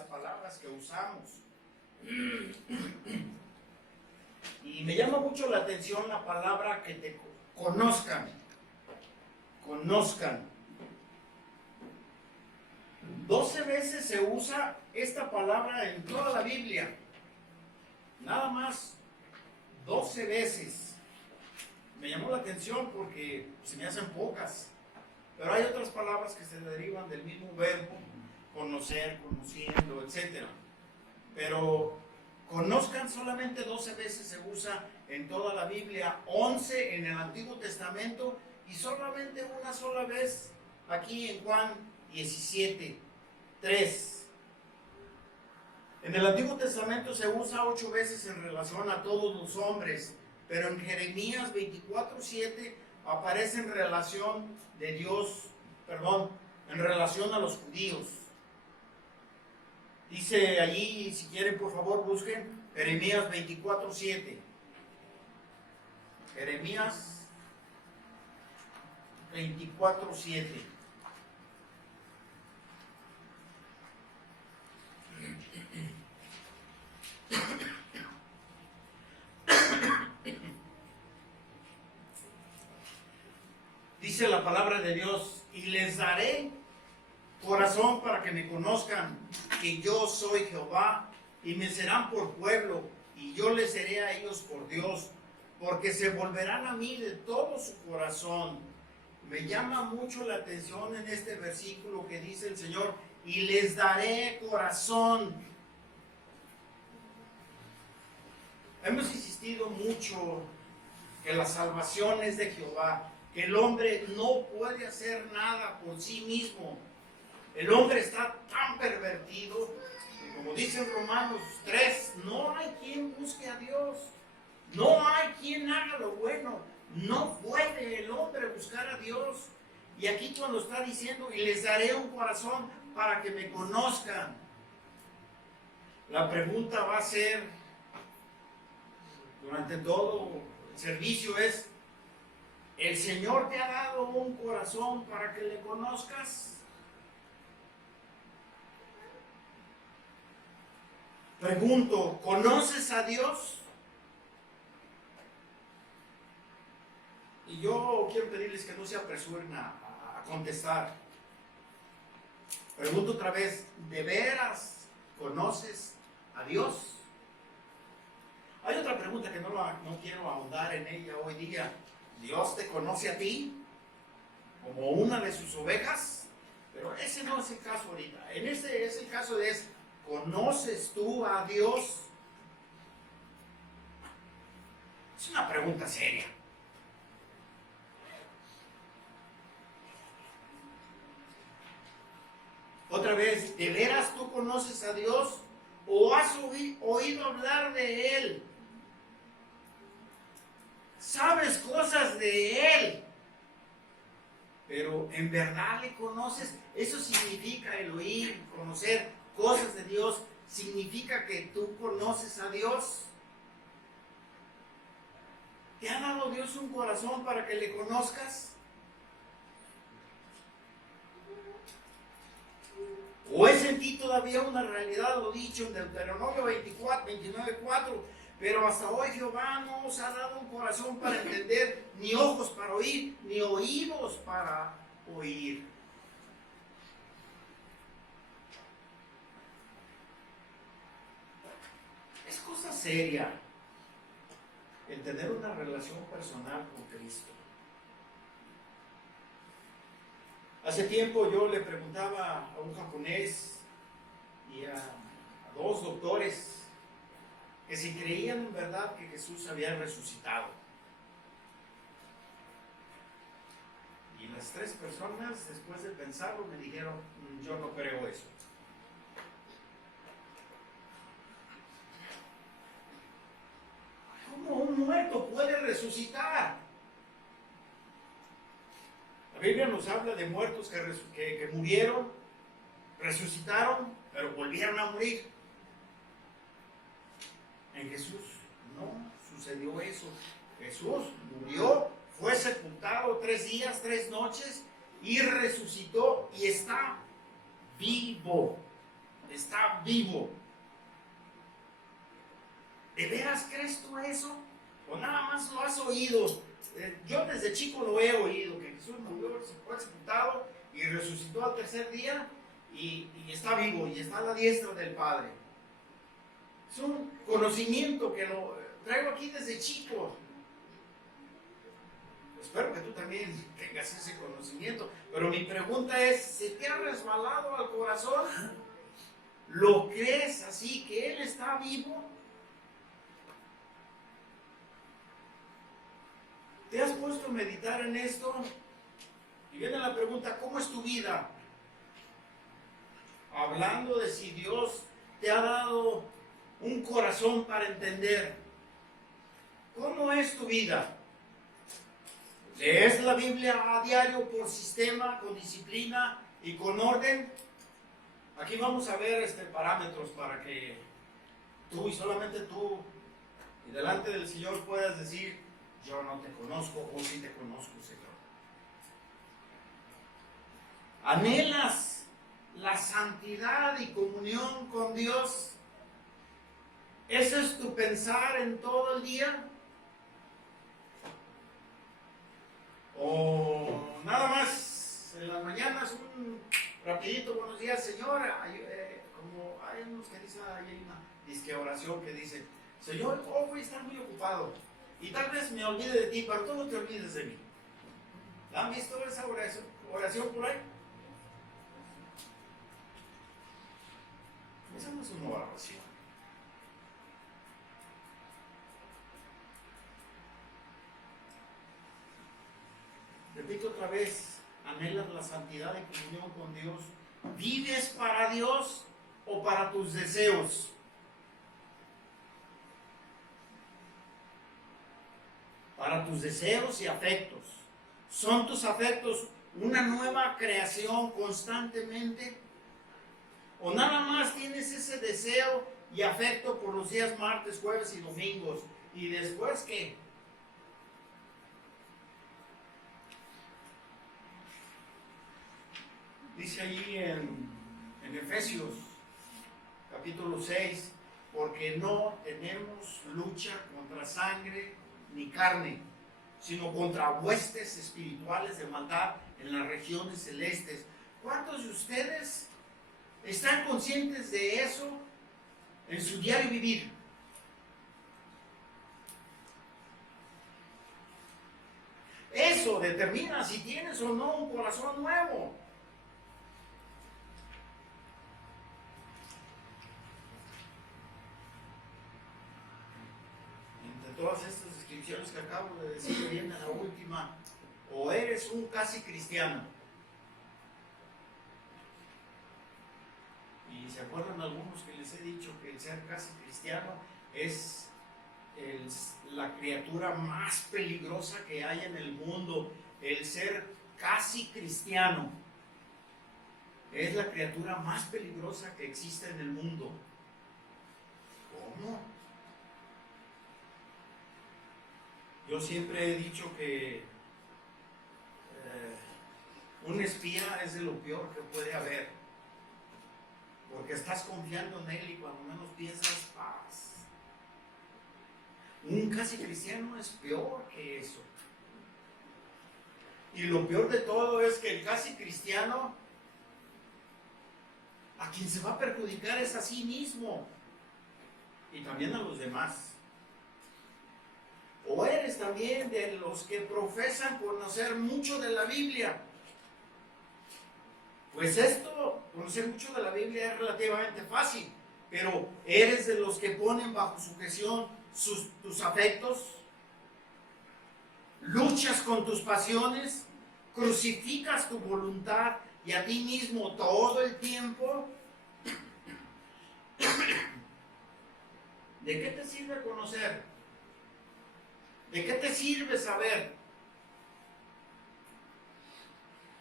las palabras que usamos. Y me llama mucho la atención la palabra que te conozcan. Conozcan. 12 veces se usa esta palabra en toda la Biblia. Nada más 12 veces. Me llamó la atención porque se me hacen pocas. Pero hay otras palabras que se derivan del mismo verbo, conocer, conociendo, etc. Pero conozcan solamente 12 veces se usa en toda la Biblia, 11 en el Antiguo Testamento y solamente una sola vez aquí en Juan 17, 3. En el Antiguo Testamento se usa 8 veces en relación a todos los hombres, pero en Jeremías 24:7 aparece en relación de Dios, en relación a los judíos. Dice allí, si quieren por favor busquen, Jeremías 24:7. Jeremías 24:7. Dice la palabra de Dios, y les daré corazón para que me conozcan, que yo soy Jehová, y me serán por pueblo, y yo les seré a ellos por Dios, porque se volverán a mí de todo su corazón. Me llama mucho la atención en este versículo que dice el Señor, y les daré corazón. Hemos insistido mucho que la salvación es de Jehová, que el hombre no puede hacer nada por sí mismo. El hombre está tan pervertido, y como dice en Romanos 3, no hay quien busque a Dios, no hay quien haga lo bueno, no puede el hombre buscar a Dios. Y aquí cuando está diciendo, y les daré un corazón para que me conozcan, la pregunta va a ser, durante todo el servicio es, ¿el Señor te ha dado un corazón para que le conozcas? Pregunto, ¿conoces a Dios? Y yo quiero pedirles que no se apresuren a contestar. Pregunto otra vez, ¿de veras conoces a Dios? Hay otra pregunta que no quiero ahondar en ella hoy día. ¿Dios te conoce a ti como una de sus ovejas? Pero ese no es el caso ahorita. En este es el caso de ¿conoces tú a Dios? Es una pregunta seria. Otra vez, ¿de veras tú conoces a Dios o has oído hablar de Él? ¿Sabes cosas de Él? Pero ¿en verdad le conoces? Eso significa el oír, conocer cosas de Dios. ¿Significa que tú conoces a Dios? ¿Te ha dado Dios un corazón para que le conozcas? ¿O es en ti todavía una realidad lo dicho en Deuteronomio 29:4? Pero hasta hoy Jehová no os ha dado un corazón para entender, ni ojos para oír, ni oídos para oír. Es cosa seria el tener una relación personal con Cristo. Hace tiempo yo le preguntaba a un japonés y a 2 doctores que si creían en verdad que Jesús había resucitado. Y las 3 personas, después de pensarlo, me dijeron, yo no creo eso. ¿Cómo un muerto puede resucitar? La Biblia nos habla de muertos que murieron, resucitaron, pero volvieron a morir. En Jesús no sucedió eso. Jesús murió, fue sepultado 3 días, 3 noches y resucitó y está vivo. está vivo. ¿De veras crees tú eso? ¿O nada más lo has oído? Yo desde chico lo he oído, que Jesús murió, fue sepultado y resucitó al tercer día y está vivo y está a la diestra del Padre. Es un conocimiento que lo traigo aquí desde chico. Espero que tú también tengas ese conocimiento. Pero mi pregunta es, ¿se te ha resbalado al corazón? ¿Lo crees así, que Él está vivo? ¿Te has puesto a meditar en esto? Y viene la pregunta, ¿cómo es tu vida? Hablando de si Dios te ha dado un corazón para entender. ¿Cómo es tu vida? ¿Lees la Biblia a diario por sistema, con disciplina y con orden? Aquí vamos a ver parámetros para que tú y solamente tú y delante del Señor puedas decir, yo no te conozco o sí te conozco, Señor. ¿Anhelas la santidad y comunión con Dios? ¿Ese es tu pensar en todo el día? ¿O nada más en las mañanas un rapidito buenos días, Señor? Como hay unos que dicen, hay una disque oración que dice, Señor, hoy voy a estar muy ocupado y tal vez me olvide de ti, pero tú no te olvides de mí. ¿Han visto esa oración por ahí? Esa no es una oración. Repito otra vez, ¿anhelas la santidad y comunión con Dios? ¿Vives para Dios o para tus deseos? Para tus deseos y afectos. ¿Son tus afectos una nueva creación constantemente? ¿O nada más tienes ese deseo y afecto por los días martes, jueves y domingos? ¿Y después qué? Dice allí en Efesios capítulo 6, porque no tenemos lucha contra sangre ni carne, sino contra huestes espirituales de maldad en las regiones celestes. ¿Cuántos de ustedes están conscientes de eso en su diario vivir? Eso determina si tienes o no un corazón nuevo. Entre todas estas descripciones que acabo de decir, viene la última: o eres un casi cristiano. Y se acuerdan algunos que les he dicho que el ser casi cristiano es la criatura más peligrosa que hay en el mundo. El ser casi cristiano es la criatura más peligrosa que existe en el mundo. ¿Cómo? Yo siempre he dicho que un espía es de lo peor que puede haber, porque estás confiando en él y cuando menos piensas, paz. Un casi cristiano es peor que eso. Y lo peor de todo es que el casi cristiano, a quien se va a perjudicar es a sí mismo y también a los demás. O eres también de los que profesan conocer mucho de la Biblia. Pues esto, conocer mucho de la Biblia es relativamente fácil, pero eres de los que ponen bajo sujeción tus afectos, luchas con tus pasiones, crucificas tu voluntad y a ti mismo todo el tiempo. ¿De qué te sirve conocer? ¿De qué te sirve saber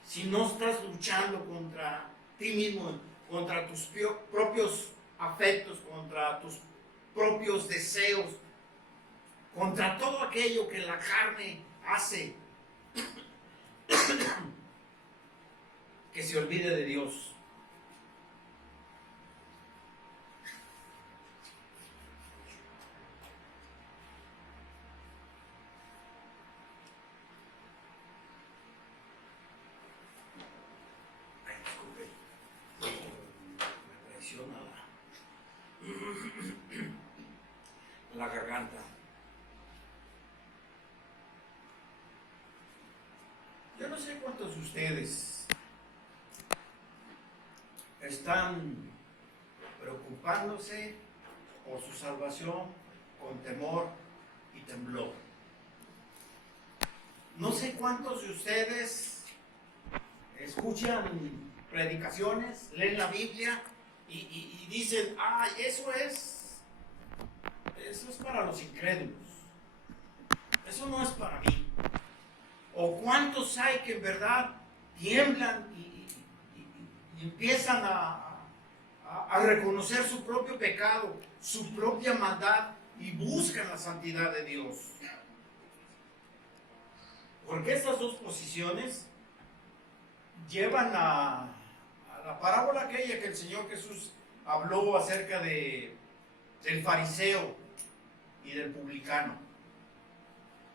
si no estás luchando contra ti mismo, contra tus propios afectos, contra tus propios deseos, contra todo aquello que la carne hace que se olvide de Dios? Yo no sé cuántos de ustedes están preocupándose por su salvación con temor y temblor. No sé cuántos de ustedes escuchan predicaciones, leen la Biblia y dicen, ay, eso es para los incrédulos, eso no es para mí. O cuántos hay que en verdad tiemblan y empiezan a reconocer su propio pecado, su propia maldad y buscan la santidad de Dios. Porque estas dos posiciones llevan a la parábola aquella que el Señor Jesús habló acerca del fariseo y del publicano.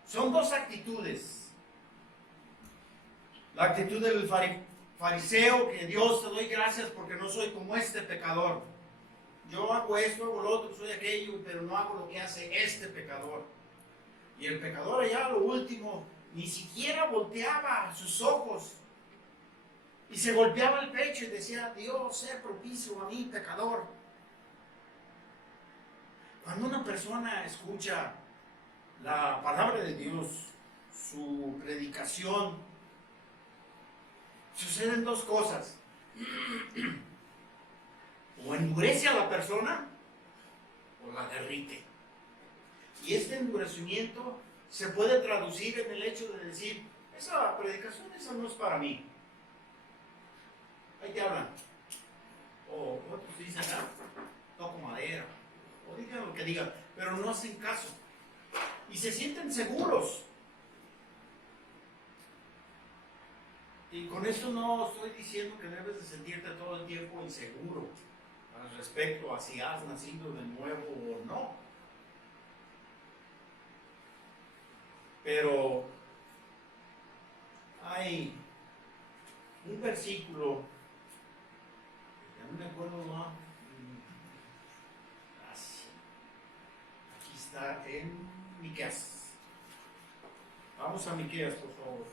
Son dos actitudes. La actitud del fariseo, que Dios, te doy gracias porque no soy como este pecador. Yo hago esto, hago lo otro, soy aquello, pero no hago lo que hace este pecador. Y el pecador allá, lo último, ni siquiera volteaba sus ojos y se golpeaba el pecho y decía, Dios, sé propicio a mí, pecador. Cuando una persona escucha la palabra de Dios, su predicación, suceden dos cosas. O endurece a la persona o la derrite. Y este endurecimiento se puede traducir en el hecho de decir, esa predicación, esa no es para mí. Ahí te hablan. O otros dicen, toco madera. O digan lo que digan, pero no hacen caso. Y se sienten seguros. Y con esto no estoy diciendo que debes de sentirte todo el tiempo inseguro al respecto a si has nacido de nuevo o no. Pero hay un versículo, ya no me acuerdo más, aquí está en Miqueas. Vamos a Miqueas, por favor.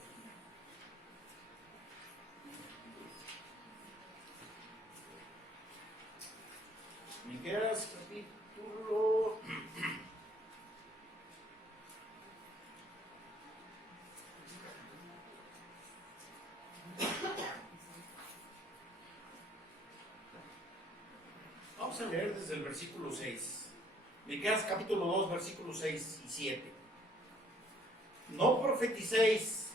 Miqueas capítulo 2. Vamos a leer desde el versículo 6. Miqueas capítulo 2, versículos 6 y 7. No profeticéis,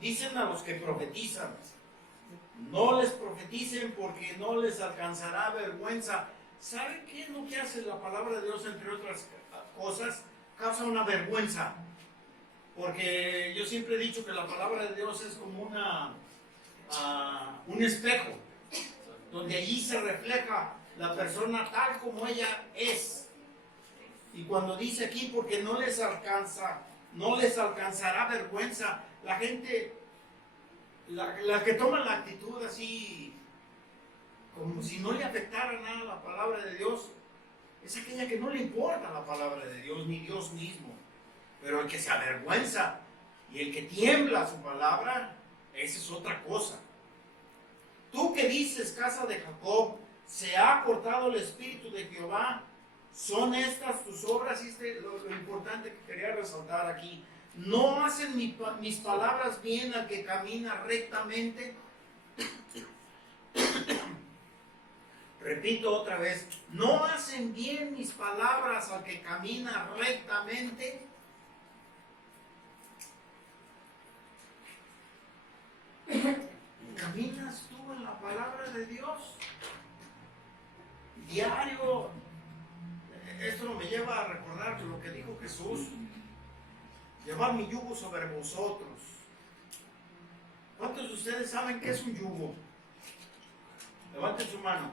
dicen a los que profetizan. No les profeticen porque no les alcanzará vergüenza. ¿Saben qué es lo que hace la palabra de Dios, entre otras cosas? Causa una vergüenza. Porque yo siempre he dicho que la palabra de Dios es como un espejo, donde allí se refleja la persona tal como ella es. Y cuando dice aquí, porque no les alcanzará vergüenza, la gente, la que toma la actitud así, como si no le afectara nada la palabra de Dios, es aquella que no le importa la palabra de Dios, ni Dios mismo. Pero el que se avergüenza y el que tiembla a su palabra, esa es otra cosa. Tú que dices, casa de Jacob, se ha cortado el espíritu de Jehová, son estas tus obras. Y lo importante que quería resaltar aquí: no hacen mis palabras bien al que camina rectamente. Repito otra vez, no hacen bien mis palabras al que camina rectamente. ¿Caminas tú en la palabra de Dios? Diario. Esto me lleva a recordar lo que dijo Jesús: llevar mi yugo sobre vosotros. ¿Cuántos de ustedes saben qué es un yugo? Levanten su mano.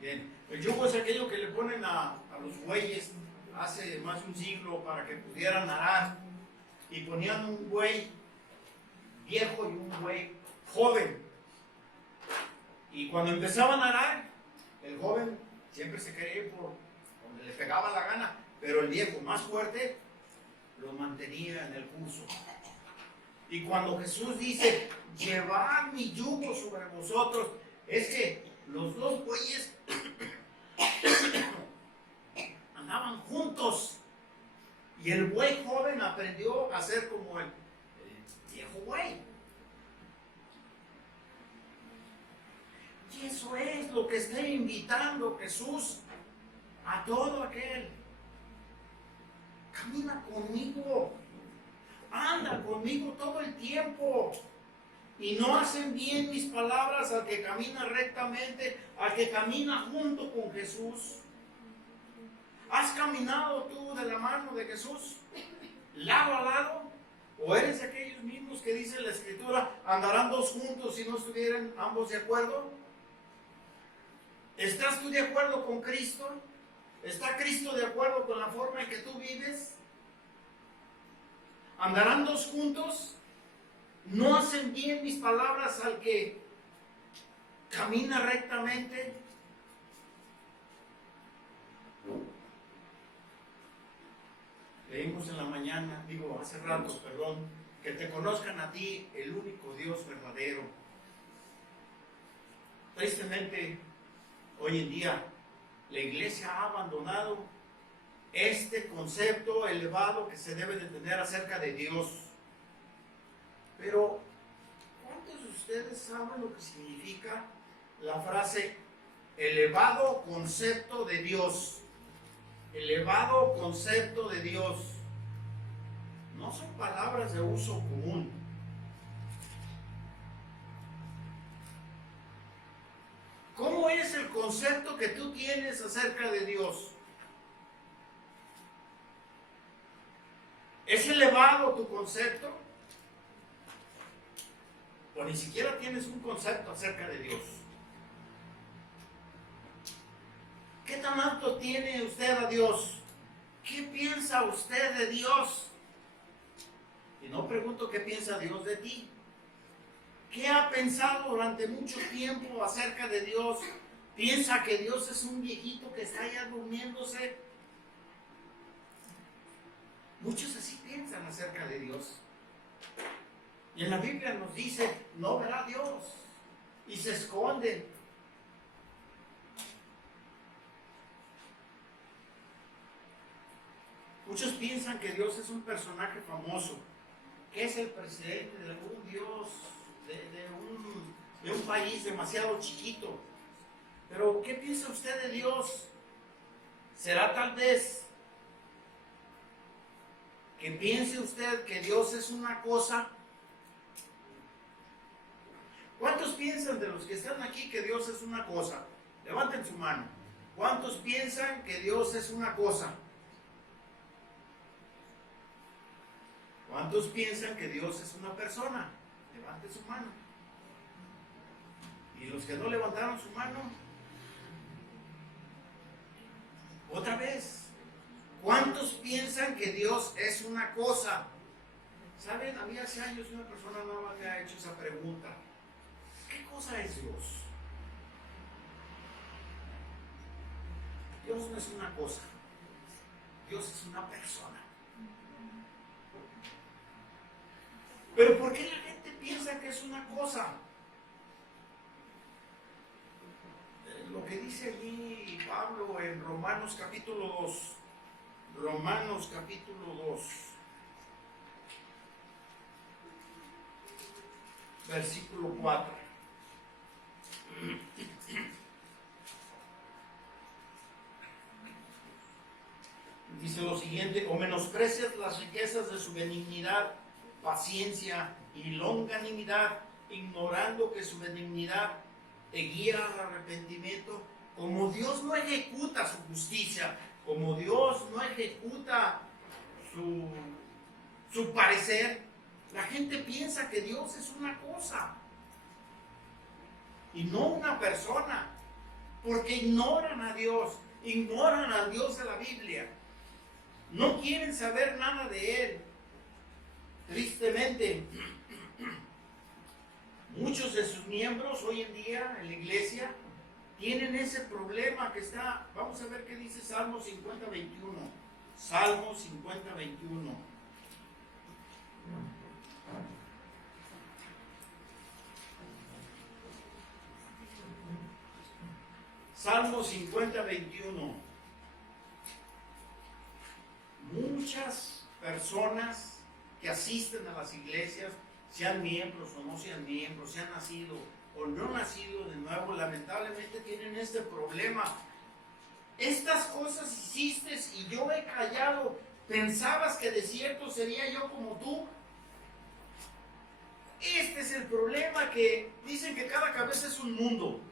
Bien, el yugo es aquello que le ponen a los bueyes hace más de un siglo para que pudieran arar, y ponían un buey viejo y un buey joven, y cuando empezaban a arar, el joven siempre se quería ir por donde le pegaba la gana, pero el viejo más fuerte lo mantenía en el curso. Y cuando Jesús dice, llevad mi yugo sobre vosotros, es que los dos bueyes andaban juntos. Y el buey joven aprendió a ser como el viejo buey. Y eso es lo que está invitando Jesús a todo aquel. Camina conmigo, anda conmigo todo el tiempo. Y no hacen bien mis palabras al que camina rectamente, al que camina junto con Jesús. ¿Has caminado tú de la mano de Jesús, lado a lado? ¿O eres de aquellos mismos que dice la Escritura, andarán dos juntos si no estuvieran ambos de acuerdo? ¿Estás tú de acuerdo con Cristo? ¿Está Cristo de acuerdo con la forma en que tú vives? ¿Andarán dos juntos? ¿No hacen bien mis palabras al que camina rectamente? Leímos en la mañana, hace rato, perdón, que te conozcan a ti, el único Dios verdadero. Tristemente, hoy en día, la iglesia ha abandonado este concepto elevado que se debe de tener acerca de Dios. Pero, ¿cuántos de ustedes saben lo que significa la frase elevado concepto de Dios? Elevado concepto de Dios. No son palabras de uso común. ¿Cómo es el concepto que tú tienes acerca de Dios? ¿Es elevado tu concepto? ¿O ni siquiera tienes un concepto acerca de Dios? ¿Qué tan alto tiene usted a Dios? ¿Qué piensa usted de Dios? Y no pregunto qué piensa Dios de ti. ¿Qué ha pensado durante mucho tiempo acerca de Dios? ¿Piensa que Dios es un viejito que está allá durmiéndose? Muchos así piensan acerca de Dios. Y en la Biblia nos dice, no verá a Dios. Y se esconden. Muchos piensan que Dios es un personaje famoso, que es el presidente de algún Dios, de un país demasiado chiquito. Pero, ¿qué piensa usted de Dios? ¿Será tal vez que piense usted que Dios es una cosa? ¿Cuántos piensan de los que están aquí que Dios es una cosa? Levanten su mano. ¿Cuántos piensan que Dios es una cosa? ¿Cuántos piensan que Dios es una persona? Levanten su mano. ¿Y los que no levantaron su mano? Otra vez. ¿Cuántos piensan que Dios es una cosa? ¿Saben? A mí hace años una persona nueva me ha hecho esa pregunta. ¿Qué cosa es Dios? Dios no es una cosa. Dios es una persona. Pero ¿por qué la gente piensa que es una cosa? Lo que dice allí Pablo en Romanos capítulo 2. Romanos capítulo 2. Versículo 4. Dice lo siguiente: o menosprecias las riquezas de su benignidad, paciencia y longanimidad, ignorando que su benignidad te guía al arrepentimiento. Como Dios no ejecuta su justicia, como Dios no ejecuta su parecer, la gente piensa que Dios es una cosa y no una persona, porque ignoran a Dios, ignoran al Dios de la Biblia, no quieren saber nada de Él. Tristemente, muchos de sus miembros hoy en día en la iglesia tienen ese problema que está. Vamos a ver qué dice Salmo 50:21. Salmo 50:21. Salmo 50, 21. Muchas personas que asisten a las iglesias, sean miembros o no sean miembros, sean nacido o no nacido de nuevo, lamentablemente tienen este problema. Estas cosas hiciste y yo he callado. ¿Pensabas que de cierto sería yo como tú? Este es el problema, que dicen que cada cabeza es un mundo.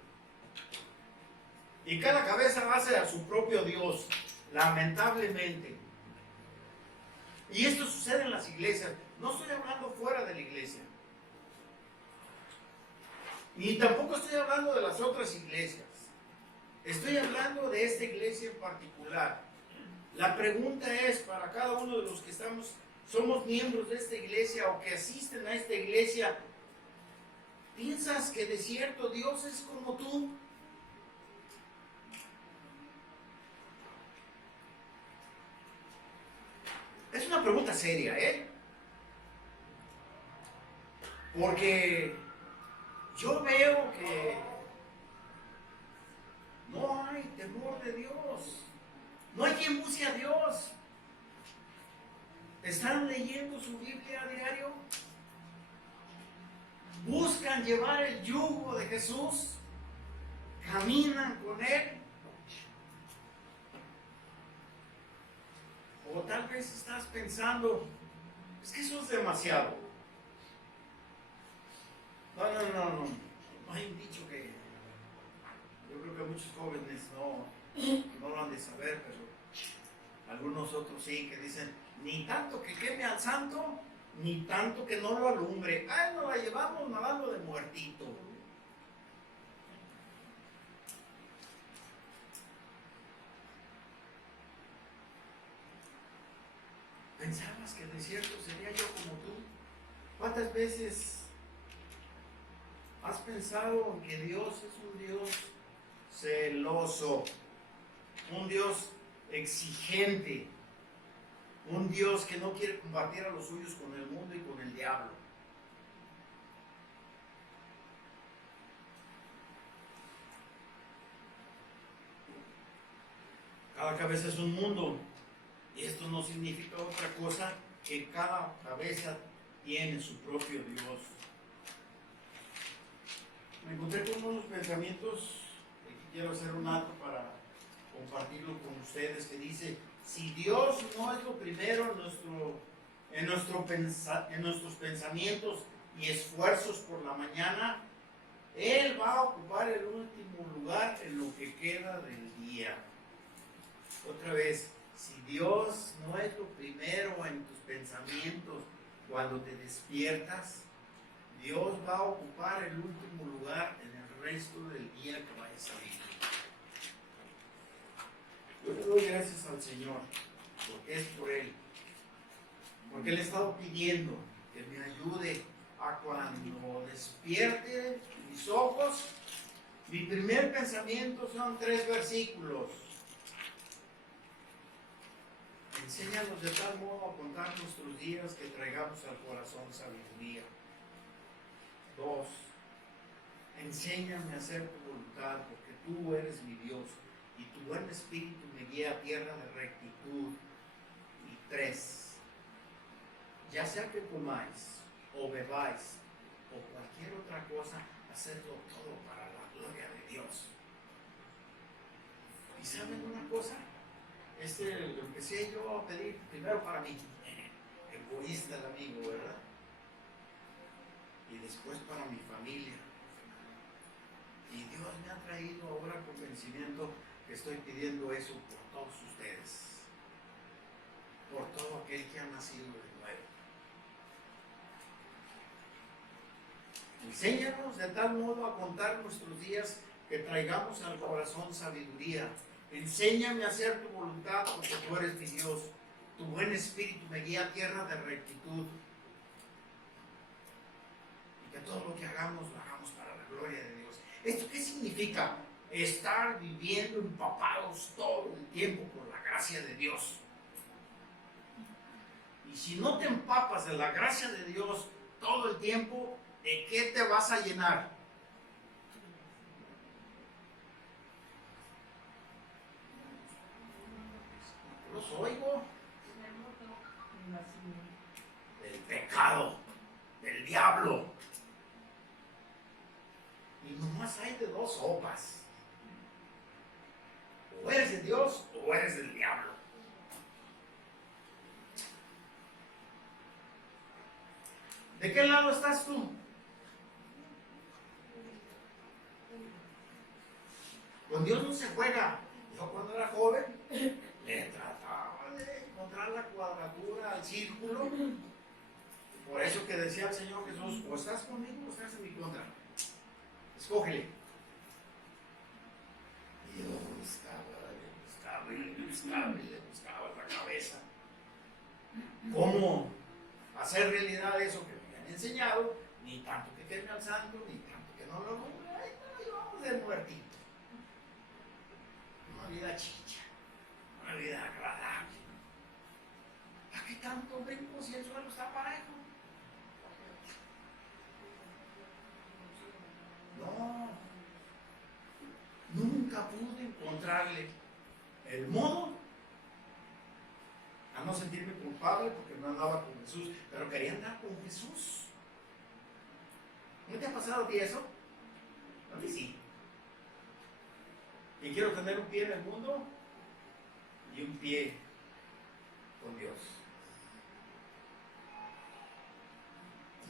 Y cada cabeza hace a su propio Dios, lamentablemente. Y esto sucede en las iglesias. No estoy hablando fuera de la iglesia. Ni tampoco estoy hablando de las otras iglesias. Estoy hablando de esta iglesia en particular. La pregunta es para cada uno de los que somos miembros de esta iglesia o que asisten a esta iglesia: ¿piensas que de cierto Dios es como tú? Es una pregunta seria, porque yo veo que no hay temor de Dios. No hay quien busque a Dios. ¿Están leyendo su Biblia a diario? ¿Buscan llevar el yugo de Jesús? ¿Caminan con Él? O tal vez estás pensando: es que eso es demasiado. No hay un dicho que yo creo que muchos jóvenes no lo han de saber, pero algunos otros sí, que dicen: ni tanto que queme al santo, ni tanto que no lo alumbre. ¡Ay, nos la llevamos nadando de muertito! ¿Pensabas que de cierto sería yo como tú? ¿Cuántas veces has pensado en que Dios es un Dios celoso, un Dios exigente, un Dios que no quiere compartir a los suyos con el mundo y con el diablo? Cada cabeza es un mundo, y esto no significa otra cosa que cada cabeza tiene su propio Dios. Me encontré con unos pensamientos que quiero hacer un acto para compartirlo con ustedes, que dice: si Dios no es lo primero en nuestros pensamientos y esfuerzos por la mañana, Él va a ocupar el último lugar en lo que queda del día. Otra vez: si Dios no es lo primero en tus pensamientos cuando te despiertas, Dios va a ocupar el último lugar en el resto del día que vayas a vivir. Yo le doy gracias al Señor, porque es por Él. Porque Él ha estado pidiendo que me ayude a, cuando despierte mis ojos, mi primer pensamiento son 3 versículos. Enséñanos de tal modo a contar nuestros días que traigamos al corazón sabiduría. 2. Enséñame a hacer tu voluntad, porque tú eres mi Dios, y tu buen espíritu me guía a tierra de rectitud. Y 3. Ya sea que comáis, o bebáis, o cualquier otra cosa, hacedlo todo para la gloria de Dios. ¿Y saben una cosa? Lo empecé yo a pedir primero para mí. Egoísta el amigo, ¿verdad? Y después para mi familia. Y Dios me ha traído ahora convencimiento que estoy pidiendo eso por todos ustedes, por todo aquel que ha nacido de nuevo. Enséñanos de tal modo a contar nuestros días que traigamos al corazón sabiduría. Enséñame a hacer tu voluntad, porque tú eres mi Dios. Tu buen espíritu me guía a tierra de rectitud. Y que todo lo que hagamos, lo hagamos para la gloria de Dios. ¿Esto qué significa? Estar viviendo empapados todo el tiempo por la gracia de Dios. Y si no te empapas de la gracia de Dios todo el tiempo, ¿de qué te vas a llenar? los oigo del pecado, del diablo. Y nomás hay de dos sopas. O eres de Dios o eres del diablo. ¿De qué lado estás tú? Con Dios no se juega. Yo cuando era joven le trataba de encontrar la cuadratura al círculo. Por eso que decía el Señor Jesús, o estás conmigo o estás en mi contra. Escógele. Y yo le buscaba la cabeza. ¿Cómo hacer realidad eso que me han enseñado? Ni tanto que queme al santo, ni tanto que no lo nombre. Ahí nos llevamos de muertito. Una vida chicha, una vida agradable. ¿Para qué tanto brinco si el suelo está parejo? No, nunca pude encontrarle el modo a no sentirme culpable porque no andaba con Jesús, pero quería andar con Jesús. ¿No te ha pasado a ti eso? A mí sí. Y quiero tener un pie en el mundo y un pie con Dios.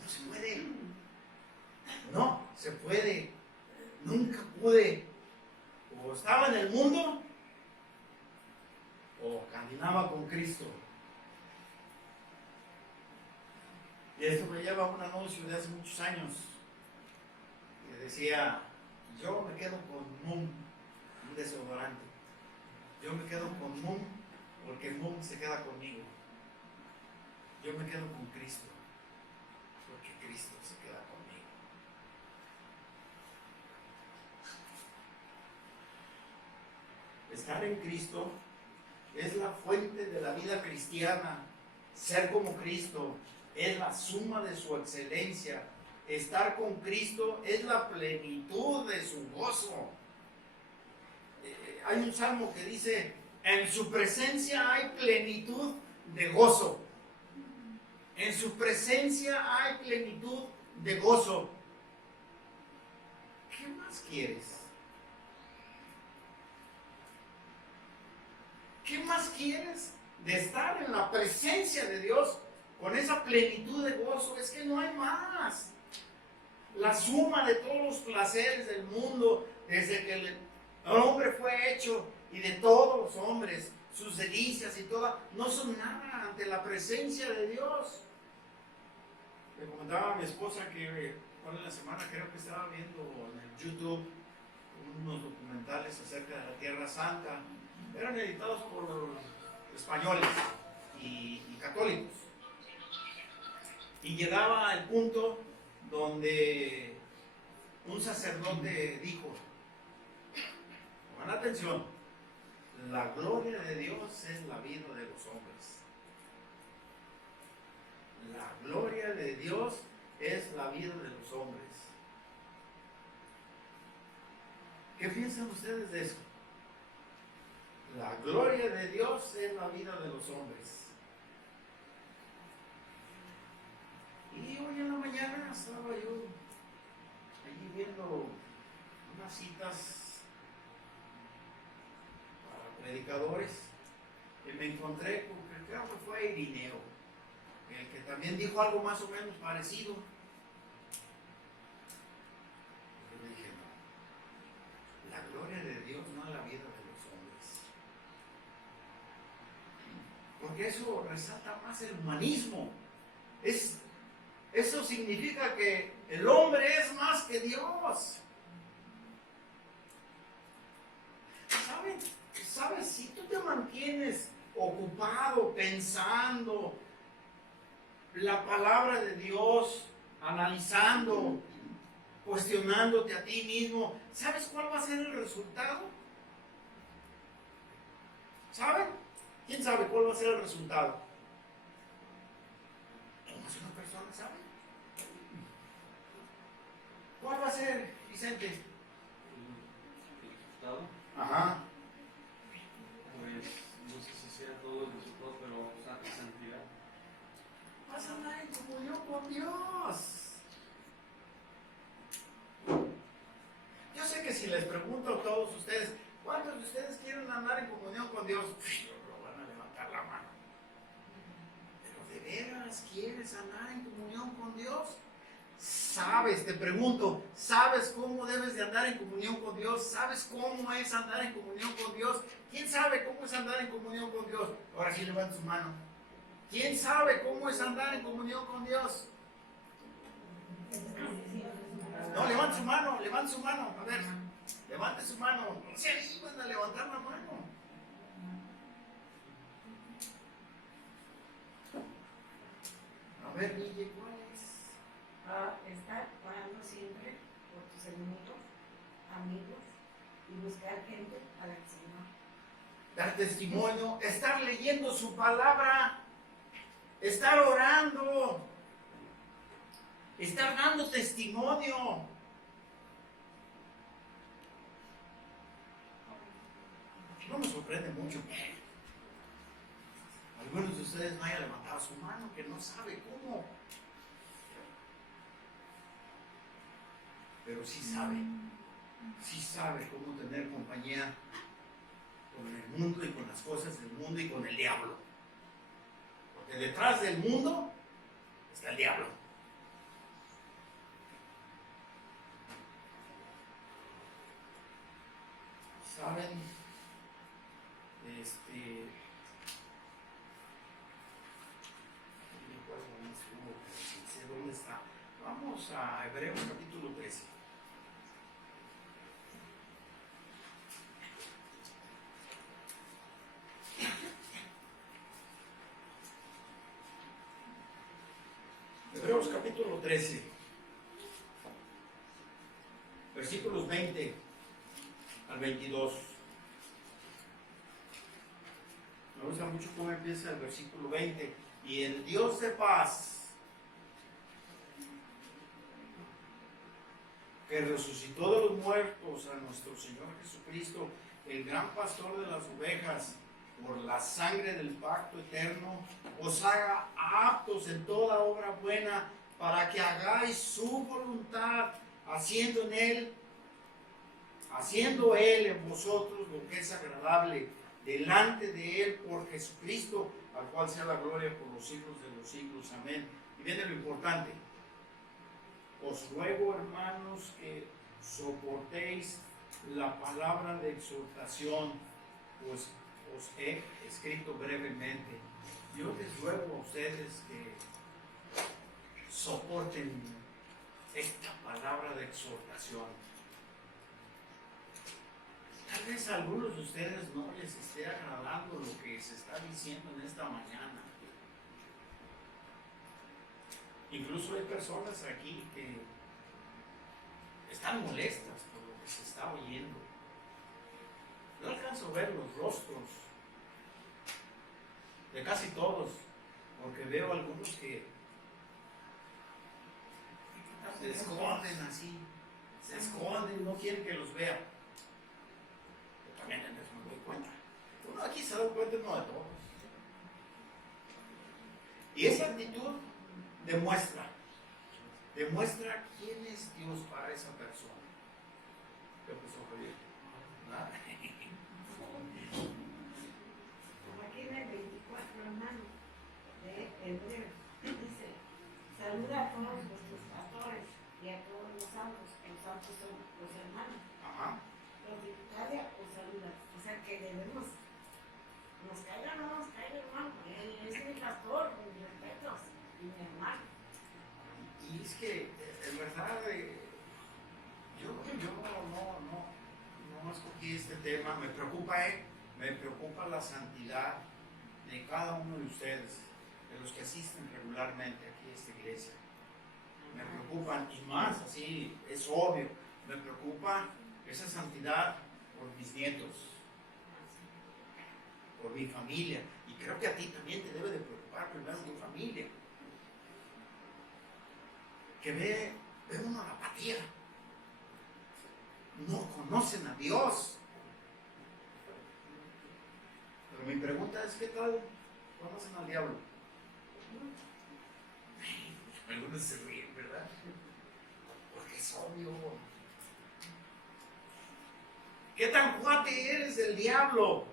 No se puede. No se puede. Nunca pude. O estaba en el mundo o caminaba con Cristo. Y esto me lleva a un anuncio de hace muchos años que decía: yo me quedo con Moon, un desodorante. Yo me quedo con Moon porque Moon se queda conmigo. Yo me quedo con Cristo porque Cristo se queda conmigo. Estar en Cristo es la fuente de la vida cristiana. Ser como Cristo es la suma de su excelencia. Estar con Cristo es la plenitud de su gozo. Hay un salmo que dice: en su presencia hay plenitud de gozo. En su presencia hay plenitud de gozo. ¿Qué más quieres? ¿Qué más quieres de estar en la presencia de Dios con esa plenitud de gozo? Es que no hay más. La suma de todos los placeres del mundo, desde que el hombre fue hecho, y de todos los hombres, sus delicias y todo, no son nada ante la presencia de Dios. Le comentaba a mi esposa que en la semana creo que estaba viendo en el YouTube unos documentales acerca de la Tierra Santa. Eran editados por españoles y católicos. Y llegaba al punto donde un sacerdote dijo: pongan atención, la gloria de Dios es la vida de los hombres. La gloria de Dios es la vida de los hombres. ¿Qué piensan ustedes de eso? La gloria de Dios es la vida de los hombres. Y hoy en la mañana estaba yo allí viendo unas citas para predicadores y me encontré con, creo que fue Irineo, el que también dijo algo más o menos parecido. Yo dije: no, la gloria de Dios no es la vida de los hombres, porque eso resalta más el humanismo. Eso significa que el hombre es más que Dios. ¿Sabes? Si tú te mantienes ocupado pensando la palabra de Dios, analizando, cuestionándote a ti mismo, ¿sabes cuál va a ser el resultado? ¿Saben? ¿Quién sabe cuál va a ser el resultado? ¿Cómo si una persona sabe? ¿Cuál va a ser, Vicente? El resultado, Ajá. pues no sé si sea todo el si les pregunto a todos ustedes, ¿cuántos de ustedes quieren andar en comunión con Dios? Lo van a levantar la mano. ¿Pero de veras quieres andar en comunión con Dios? ¿Sabes? Te pregunto, ¿sabes cómo debes de andar en comunión con Dios? ¿Sabes cómo es andar en comunión con Dios? ¿Quién sabe cómo es andar en comunión con Dios? Ahora sí levanta su mano. ¿Quién sabe cómo es andar en comunión con Dios? No, levante su mano, a ver, levante su mano, no se animan a levantar la mano. A ver, Guille, ¿cuál es? Estar orando siempre por tus enemigos, amigos y buscar gente para el Señor. Dar testimonio, estar leyendo su palabra, estar orando, estar dando testimonio. No me sorprende mucho que algunos de ustedes no hayan levantado su mano, que no sabe cómo. Pero sí sabe cómo tener compañía con el mundo y con las cosas del mundo y con el diablo. Porque detrás del mundo está el diablo. ¿Saben? No sé dónde está. Vamos a Hebreos capítulo 13. Hebreos capítulo 13, versículos 20 al 22. Me gusta mucho cómo empieza el versículo 20. Y el Dios de paz, que resucitó de los muertos a nuestro Señor Jesucristo, el gran pastor de las ovejas, por la sangre del pacto eterno, os haga aptos en toda obra buena, para que hagáis su voluntad, haciendo Él en vosotros lo que es agradable, delante de Él por Jesucristo, al cual sea la gloria por los siglos de los siglos. Amén. Y viene lo importante. Os ruego, hermanos, que soportéis la palabra de exhortación, pues os he escrito brevemente. Yo les ruego a ustedes que soporten esta palabra de exhortación. Tal vez a algunos de ustedes no les esté agradando lo que se está diciendo en esta mañana. Incluso hay personas aquí que están molestas por lo que se está oyendo. No alcanzo a ver los rostros de casi todos, porque veo algunos que se esconden así, se esconden, no quieren que los vea. Yo también en eso me doy cuenta. Uno aquí se da cuenta, no de todos. Y esa actitud demuestra quién es Dios para esa persona. ¿Qué pasó, Javier? ¿Nada? Aquí en el 24, hermano, de Hebreos, dice: saluda a todos vuestros pastores y a todos los santos son los hermanos. Ajá. Los de Italia os saludan. O sea que debemos, nos caiga o no nos caiga, hermano. Él es mi pastor, mis respetos, y mi hermano. Y es que, en verdad, yo no escogí este tema. Me preocupa la santidad de cada uno de ustedes, de los que asisten regularmente aquí a esta iglesia. Me preocupan, y más así, es obvio, me preocupa esa santidad por mis nietos, por mi familia, y creo que a ti también te debe de preocupar primero tu familia. Que ve uno la apatía, no conocen a Dios. Pero mi pregunta es: ¿qué tal conocen al diablo? Algunos se ríen, ¿verdad? Porque es obvio. ¿Qué tan cuate eres del diablo?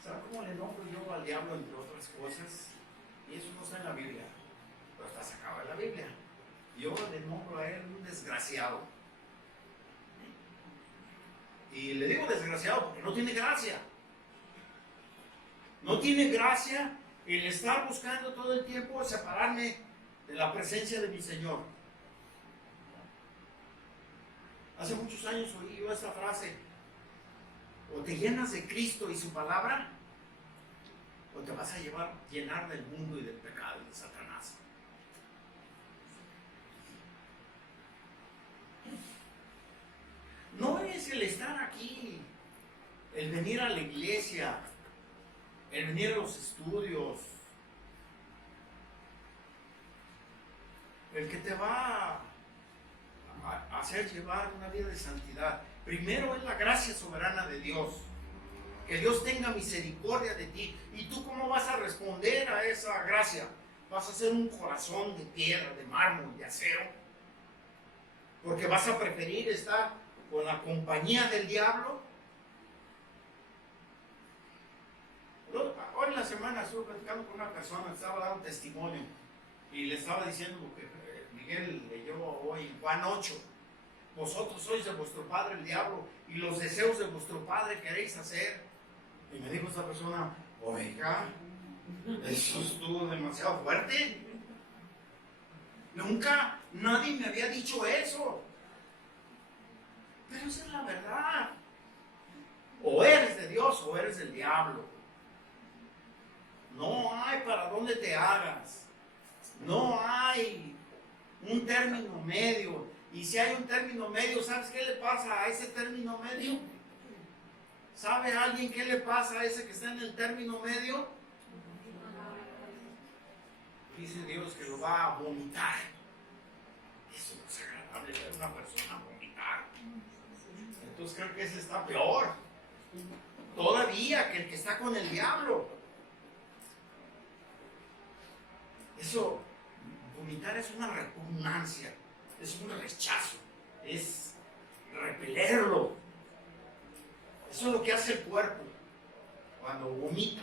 ¿Sabe cómo le nombro yo al diablo, entre otras cosas? Y eso no está en la Biblia, pero está sacado de la Biblia. Yo le nombro a él un desgraciado. Y le digo desgraciado porque no tiene gracia. No tiene gracia el estar buscando todo el tiempo separarme de la presencia de mi Señor. Hace muchos años oí yo esta frase: o te llenas de Cristo y su palabra, o te vas a llenar del mundo y del pecado y de Satanás. No es el estar aquí, el venir a la iglesia, el venir a los estudios, el que te va a hacer llevar una vida de santidad. Primero es la gracia soberana de Dios. Que Dios tenga misericordia de ti. ¿Y tú cómo vas a responder a esa gracia? ¿Vas a hacer un corazón de piedra, de mármol, de acero? Porque vas a preferir estar con la compañía del diablo. Hoy en la semana estuve platicando con una persona, estaba dando testimonio y le estaba diciendo lo que Miguel leyó hoy en Juan 8. Vosotros sois de vuestro padre el diablo y los deseos de vuestro padre queréis hacer. Y me dijo esta persona: oiga, eso estuvo demasiado fuerte. Nunca nadie me había dicho eso. Pero esa es la verdad. O eres de Dios o eres del diablo. No hay para dónde te hagas. No hay un término medio. Y si hay un término medio, ¿sabes qué le pasa a ese término medio? ¿Sabe alguien qué le pasa a ese que está en el término medio? Dice Dios que lo va a vomitar. Eso no es agradable ver a una persona vomitar. Entonces creo que ese está peor todavía que el que está con el diablo. Eso, vomitar es una repugnancia, es un rechazo, es repelerlo. Eso es lo que hace el cuerpo cuando vomita.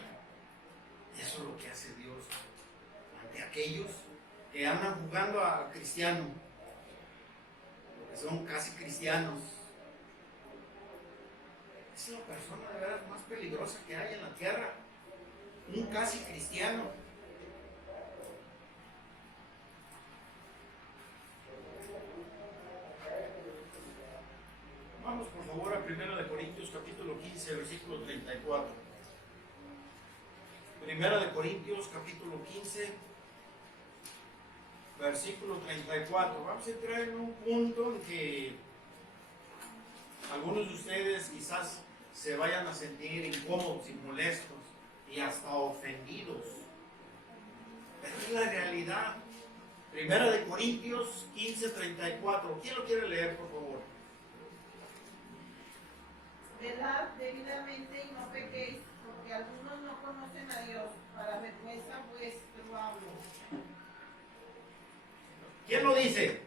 Eso es lo que hace Dios ante aquellos que andan jugando a cristiano, porque son casi cristianos. Es la persona de verdad más peligrosa que hay en la tierra, un casi cristiano. Vamos por favor a 1 Corintios capítulo 15, versículo 34. 1 Corintios capítulo 15, versículo 34. Vamos a entrar en un punto en que algunos de ustedes quizás se vayan a sentir incómodos y molestos y hasta ofendidos. Pero es la realidad. 1 Corintios 15, 34. ¿Quién lo quiere leer, por favor? Velad debidamente y no pequéis, porque algunos no conocen a Dios. Para vergüenza vuestro hablo. ¿Quién lo dice?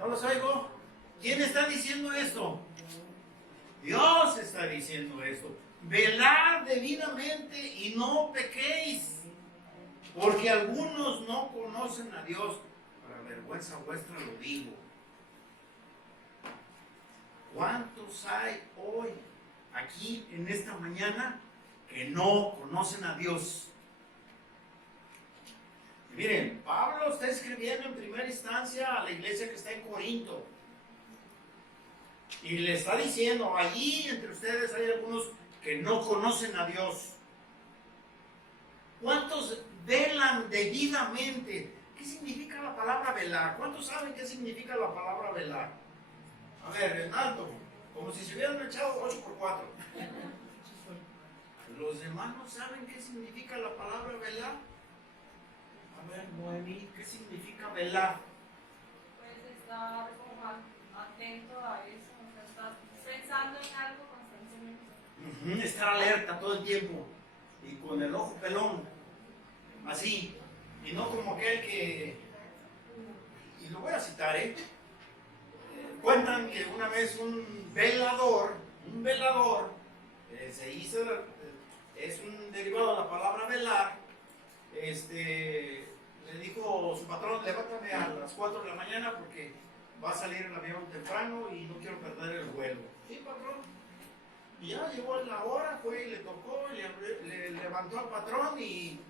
¿No los oigo? ¿Quién está diciendo esto? Dios está diciendo esto. Velad debidamente y no pequéis, porque algunos no conocen a Dios. Para vergüenza vuestra lo digo. ¿Cuántos hay hoy, aquí en esta mañana, que no conocen a Dios? Miren, Pablo está escribiendo en primera instancia a la iglesia que está en Corinto. Y le está diciendo, allí entre ustedes hay algunos que no conocen a Dios. ¿Cuántos velan debidamente? ¿Qué significa la palabra velar? ¿Cuántos saben qué significa la palabra velar? A ver, en alto, como si se hubieran echado 8x4. ¿Los demás no saben qué significa la palabra velar? A ver, Noemí, ¿qué significa velar? Pues estar como atento a eso, o sea, estar pensando en algo constantemente. Estar alerta todo el tiempo y con el ojo pelón, así, y no como aquel que y lo voy a citar, cuentan que una vez un velador, se hizo, es un derivado de la palabra velar, le dijo su patrón, levántame a las 4 de la mañana porque va a salir el avión temprano y no quiero perder el vuelo. Sí, patrón. Y ya llegó la hora, fue y le tocó, le levantó al patrón y